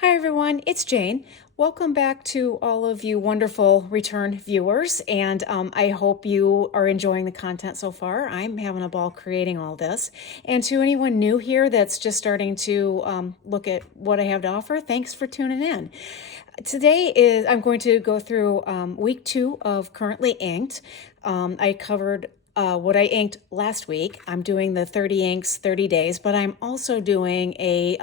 Hi everyone, it's Jane. Welcome back to all of you wonderful return viewers, and I hope you are enjoying the content so far. I'm having a ball creating all this. And to anyone new here that's just starting to look at what I have to offer, thanks for tuning in. I'm going to go through week 2 of Currently Inked. I covered what I inked last week. I'm doing the 30 inks, 30 days, but I'm also doing a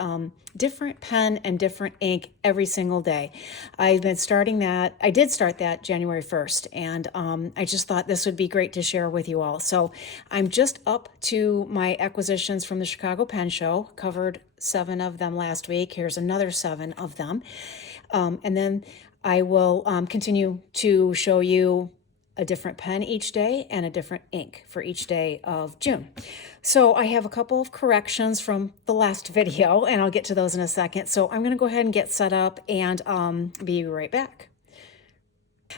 different pen and different ink every single day. I've been starting that. I did start that January 1st, and I just thought this would be great to share with you all. So I'm just up to my acquisitions from the Chicago Pen Show, covered 7 of them last week. Here's another 7 of them. And then I will continue to show you a different pen each day and a different ink for each day of June. So I have a couple of corrections from the last video, and I'll get to those in a second. So I'm going to go ahead and get set up and be right back.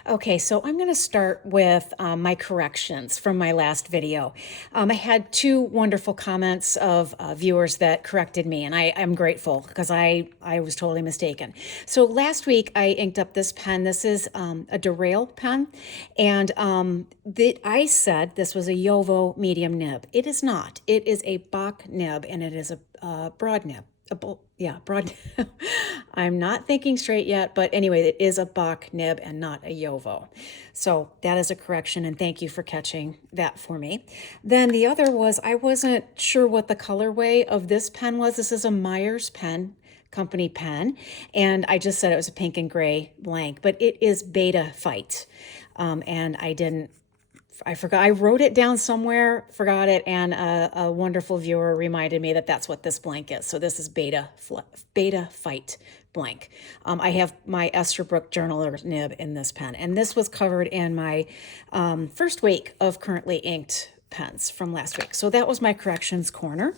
Okay, so I'm going to start with my corrections from my last video. I had 2 wonderful comments of viewers that corrected me, and I'm grateful because I was totally mistaken. So last week I inked up this pen. This is a Derail pen, and I said this was a Yovo medium nib. It is not. It is a Bach nib, and it is a broad nib. Broad. I'm not thinking straight yet, but anyway, it is a Bach nib and not a Yovo. So that is a correction, and thank you for catching that for me. Then the other was I wasn't sure what the colorway of this pen was. This is a Myers pen company pen, and I just said it was a pink and gray blank, but it is Beta Fight, and I forgot. I wrote it down somewhere, forgot it, and a wonderful viewer reminded me that that's what this blank is. So this is Beta Fight blank. I have my Esterbrook Journaler nib in this pen, and this was covered in my first week of Currently Inked pens from last week. So that was my corrections corner.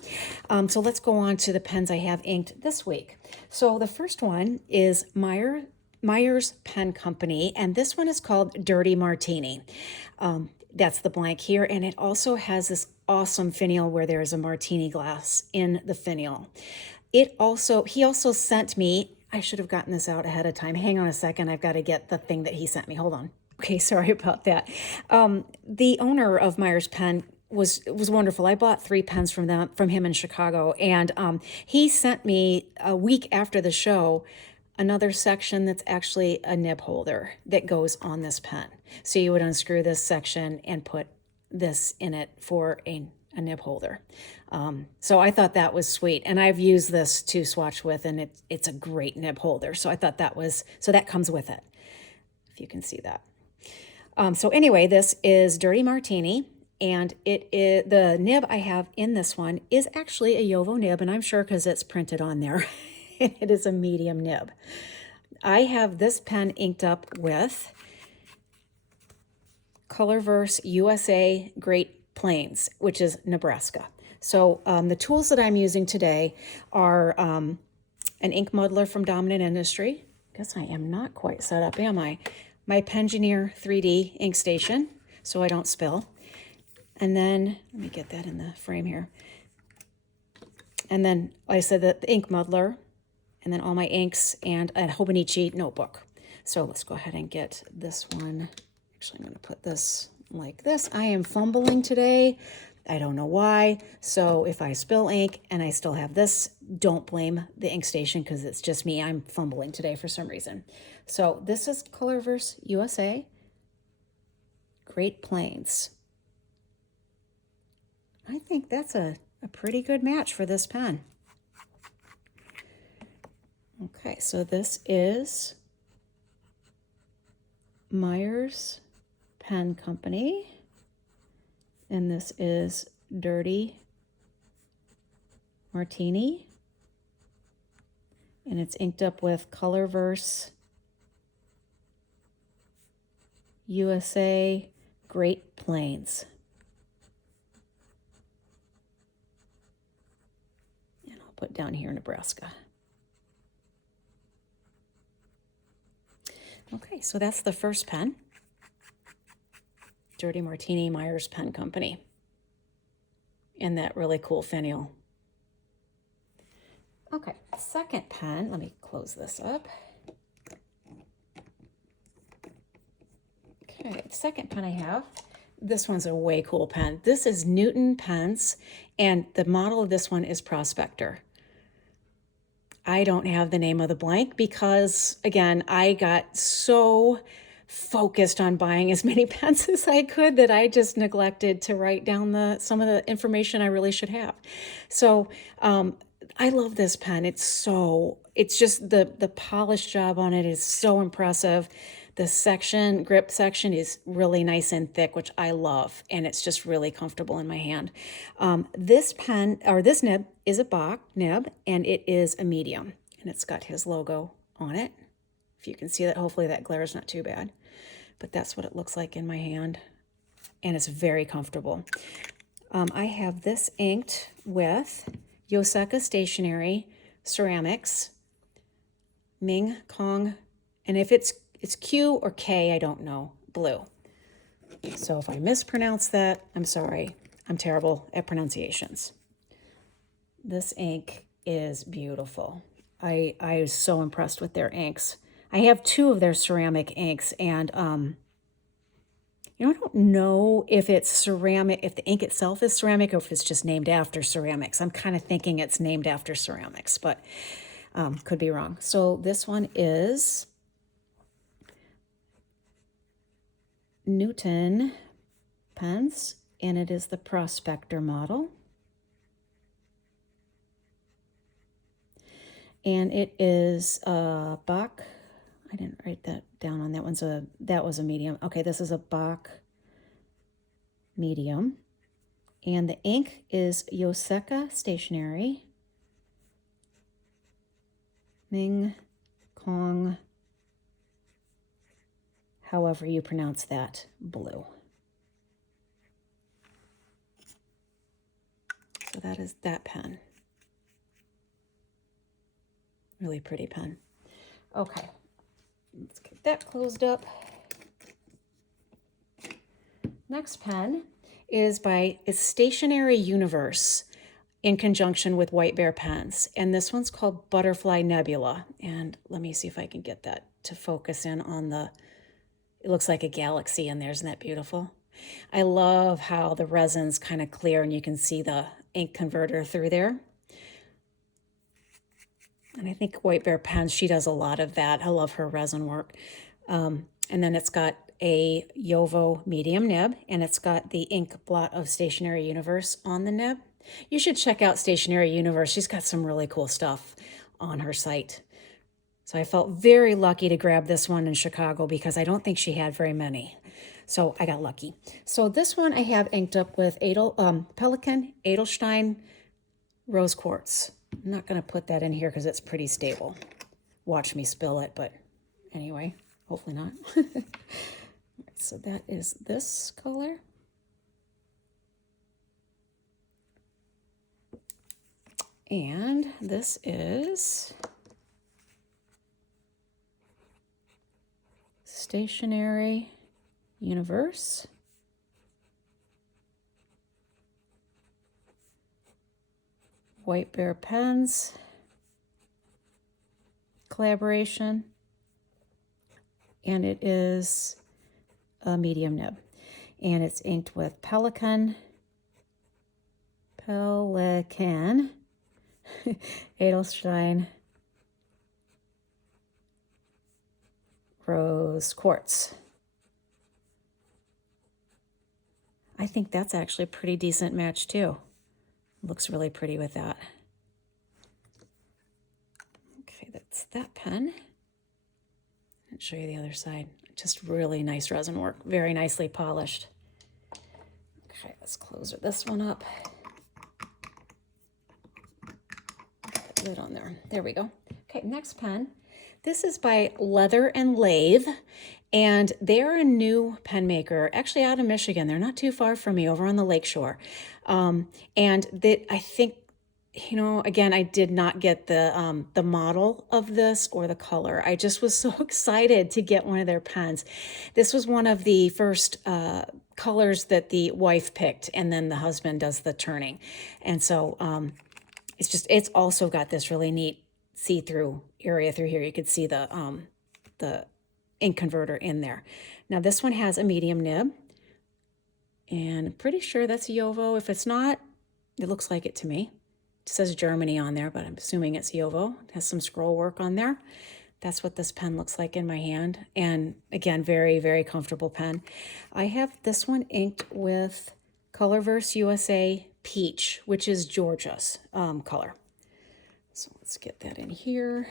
So let's go on to the pens I have inked this week. So the first one is Myers Pen Company, and this one is called Dirty Martini. That's the blank here, and it also has this awesome finial where there is a martini glass in the finial. He also sent me, I should have gotten this out ahead of time. Hang on a second, I've got to get the thing that he sent me. Hold on. Okay, sorry about that. The owner of Myers Pen was wonderful. I bought 3 pens from him in Chicago, and he sent me a week after the show another section that's actually a nib holder that goes on this pen. So you would unscrew this section and put this in it for a nib holder. So I thought that was sweet. And I've used this to swatch with, and it's a great nib holder. So I thought that comes with it, if you can see that. So anyway, this is Dirty Martini. And the nib I have in this one is actually a Yovo nib, and I'm sure because it's printed on there. It is a medium nib. I have this pen inked up with Colorverse USA Great Plains, which is Nebraska. So the tools that I'm using today are an ink muddler from Dominant Industry. I guess I am not quite set up, am I? My Pengineer 3D ink station, so I don't spill. And then, let me get that in the frame here. And then, like I said, the ink muddler, and then all my inks and a Hobonichi notebook. So let's go ahead and get this one. Actually, I'm going to put this like this. I am fumbling today. I don't know why. So if I spill ink and I still have this, don't blame the ink station because it's just me. I'm fumbling today for some reason. So this is Colorverse USA Great Plains. I think that's a pretty good match for this pen. Okay, so this is Myers Pen Company, and this is Dirty Martini, and it's inked up with Colorverse USA Great Plains. And I'll put down here Nebraska. Okay, so that's the first pen. Dirty Martini, Myers Pen Company. And that really cool finial. Okay, second pen, let me close this up. Okay, the second pen I have, this one's a way cool pen. This is Newton Pence, and the model of this one is Prospector. I don't have the name of the blank because, again, I got so focused on buying as many pens as I could that I just neglected to write down some of the information I really should have. So I love this pen. It's just the polish job on it is so impressive. The grip section is really nice and thick, which I love, and it's just really comfortable in my hand. This nib is a Bach nib, and it is a medium, and it's got his logo on it. If you can see that, hopefully that glare is not too bad, but that's what it looks like in my hand, and it's very comfortable. I have this inked with Yoseka Stationery Ceramics, Ming Kong, and if it's Q or K, I don't know, blue. So if I mispronounce that, I'm sorry. I'm terrible at pronunciations. This ink is beautiful. I was so impressed with their inks. I have 2 of their ceramic inks, and I don't know if it's ceramic, if the ink itself is ceramic, or if it's just named after ceramics. I'm kind of thinking it's named after ceramics, but could be wrong. So this one is Newton Pence, and it is the Prospector model. And it is a Bach. I didn't write that down on that one. That was a medium. Okay, this is a Bach medium. And the ink is Yoseka Stationery, Ming Kong, however you pronounce that, blue. So that is that pen. Really pretty pen. Okay, let's get that closed up. Next pen is by Stationery Universe in conjunction with White Bear Pens. And this one's called Butterfly Nebula. And let me see if I can get that to focus in on it looks like a galaxy in there. Isn't that beautiful? I love how the resin's kind of clear and you can see the ink converter through there. And I think White Bear Pens, she does a lot of that. I love her resin work. And then it's got a Yovo medium nib, and it's got the ink blot of Stationery Universe on the nib. You should check out Stationery Universe. She's got some really cool stuff on her site. So I felt very lucky to grab this one in Chicago because I don't think she had very many. So I got lucky. So this one I have inked up with Pelikan Edelstein Rose Quartz. I'm not going to put that in here because it's pretty stable. Watch me spill it, but anyway, hopefully not. So that is this color. And this is Stationery Universe. White Bear Pens collaboration, and it is a medium nib, and it's inked with Pelikan Edelstein Rose Quartz. I think that's actually a pretty decent match too. Looks really pretty with that. Okay, that's that pen. I'll show you the other side. Just really nice resin work, very nicely polished. Okay, let's close this one up. Put the lid on there. There we go. Okay, next pen. This is by Leather and Lathe, and they're a new pen maker, actually out of Michigan. They're not too far from me, over on the lakeshore. And I think, again, I did not get the model of this or the color. I just was so excited to get one of their pens. This was one of the first colors that the wife picked, and then the husband does the turning. And so it's also got this really neat see-through area through here. You could see the ink converter in there. Now this one has a medium nib, and I'm pretty sure that's Jowo. If it's not, it looks like it to me. It says Germany on there, but I'm assuming it's Jowo. It has some scroll work on there. That's what this pen looks like in my hand. And again, very, very comfortable pen. I have this one inked with Colorverse USA Peach, which is Georgia's color. So let's get that in here.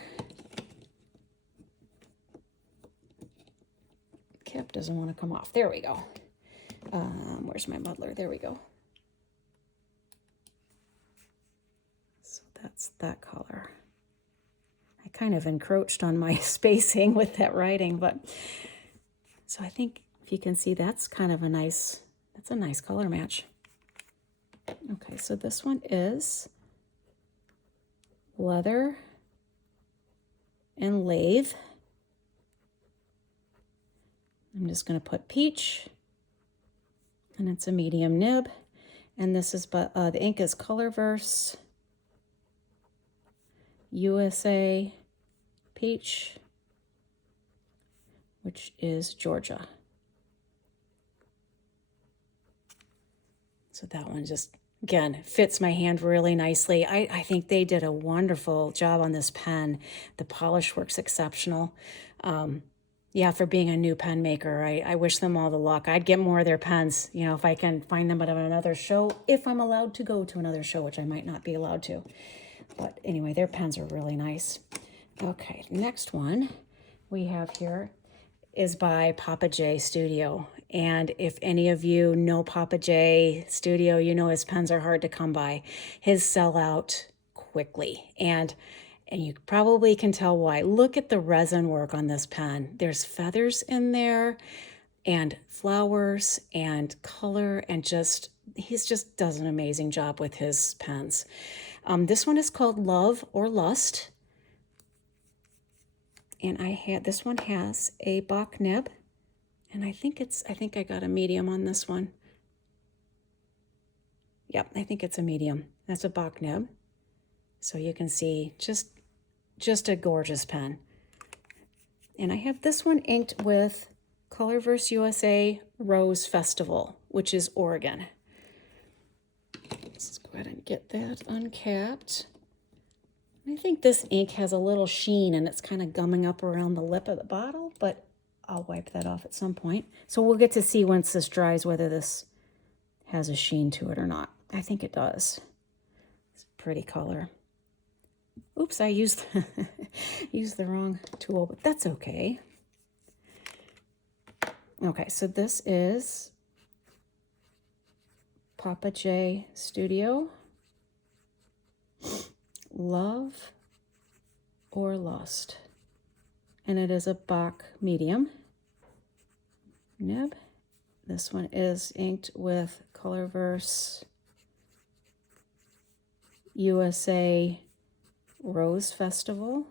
Cap doesn't want to come off. There we go. Where's my muddler? There we go. So that's that color. I kind of encroached on my spacing with that writing, but so I think if you can see, that's kind of a nice, that's a nice color match. Okay, so this one is leather and lathe. I'm just going to put peach, and it's a medium nib, and this is the ink is Colorverse USA Peach, which is Georgia. So that one just, again, fits my hand really nicely. I think they did a wonderful job on this pen. The polish works exceptional. Yeah, for being a new pen maker, I wish them all the luck. I'd get more of their pens, you know, if I can find them at another show, if I'm allowed to go to another show, which I might not be allowed to. But anyway, their pens are really nice. Okay, next one we have here is by Papa J Studio. And if any of you know Papa J Studio, you know his pens are hard to come by. His sell out quickly. And you probably can tell why. Look at the resin work on this pen. There's feathers in there and flowers and color, and he's just does an amazing job with his pens. This one is called Love or Lust. And this one has a Bach nib, and I think I got a medium on this one. Yep, I think it's a medium. That's a Bach nib. So you can see just a gorgeous pen. And I have this one inked with Colorverse USA Rose Festival, which is Oregon. Let's go ahead and get that uncapped. I think this ink has a little sheen, and it's kind of gumming up around the lip of the bottle, but I'll wipe that off at some point. So we'll get to see once this dries whether this has a sheen to it or not. I think it does. It's a pretty color. Oops, I used the wrong tool, but that's okay. Okay, so this is Papa J Studio, Love or Lust. And it is a Bach medium nib. This one is inked with Colorverse USA Rose Festival,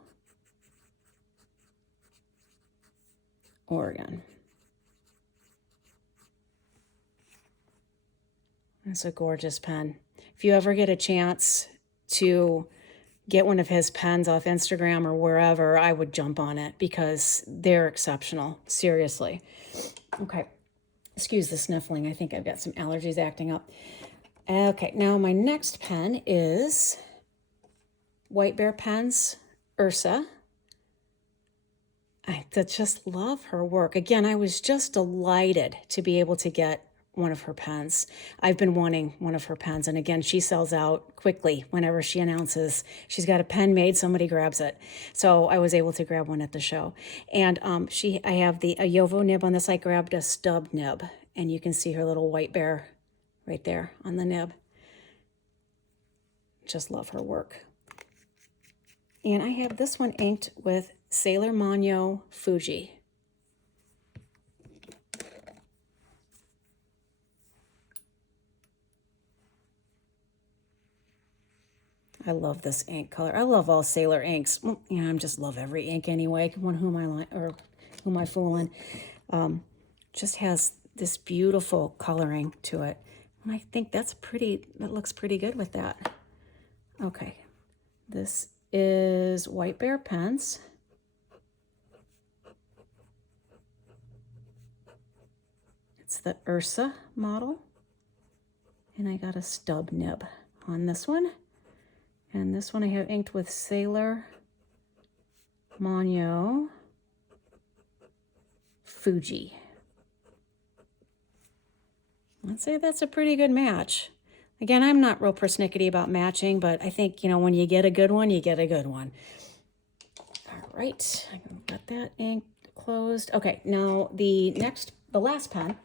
Oregon. It's a gorgeous pen. If you ever get a chance to get one of his pens off Instagram or wherever, I would jump on it because they're exceptional, seriously. Okay, excuse the sniffling. I think I've got some allergies acting up. Okay, now my next pen is White Bear Pens, Ursa. I just love her work. Again, I was just delighted to be able to get one of her pens. I've been wanting one of her pens, and again, she sells out quickly whenever she announces she's got a pen made, somebody grabs it. So I was able to grab one at the show. And I have a Jowo nib on this. I grabbed a stub nib, and you can see her little white bear right there on the nib. Just love her work. And I have this one inked with Sailor Manyo Fuji. I love this ink color. I love all Sailor inks. Well, you know, I just love every ink anyway. One whom I like or whom I fooling. Just has this beautiful coloring to it. And I think that looks pretty good with that. Okay, This is White Bear Pence. It's the Ursa model. And I got a stub nib on this one. And this one I have inked with Sailor Monyo Fuji. I'd say that's a pretty good match. Again, I'm not real persnickety about matching, but I think, you know, when you get a good one, you get a good one. All right, I got that ink closed. Okay, now the last pen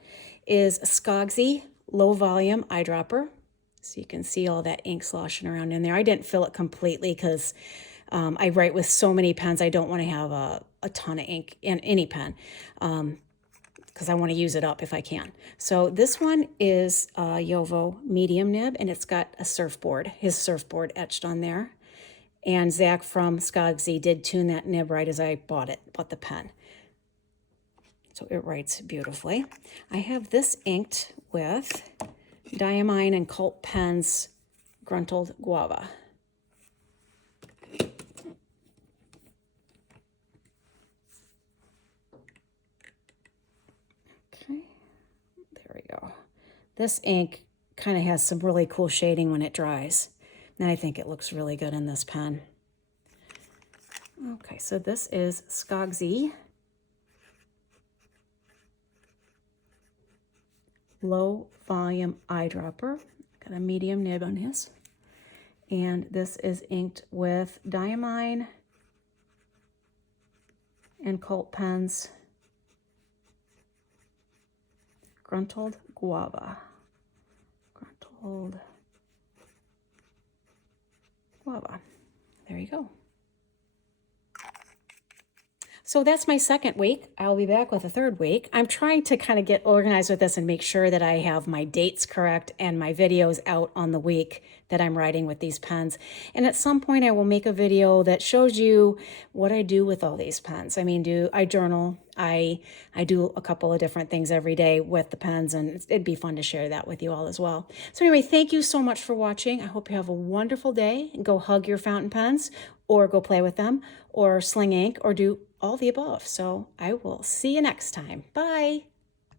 is a Skogsy low volume eyedropper. So you can see all that ink sloshing around in there. I didn't fill it completely because I write with so many pens. I don't want to have a ton of ink in any pen. Because I want to use it up if I can. So this one is a Yovo medium nib, and it's got a surfboard, his surfboard etched on there. And Zach from Skogsy did tune that nib right as I bought the pen. So it writes beautifully. I have this inked with Diamine and Cult Pens Gruntled Guava. This ink kind of has some really cool shading when it dries. And I think it looks really good in this pen. Okay, so this is Skogsy low volume eyedropper. Got a medium nib on his. And this is inked with Diamine and Cult Pens Gruntled Guava. Gruntled Guava. There you go. So that's my second week. I'll be back with a third week. I'm trying to kind of get organized with this and make sure that I have my dates correct and my videos out on the week that I'm writing with these pens. And at some point I will make a video that shows you what I do with all these pens. I mean, I journal. I do a couple of different things every day with the pens, and it'd be fun to share that with you all as well. So anyway, thank you so much for watching. I hope you have a wonderful day, and go hug your fountain pens, or go play with them, or sling ink, or do all the above. So I will see you next time. Bye.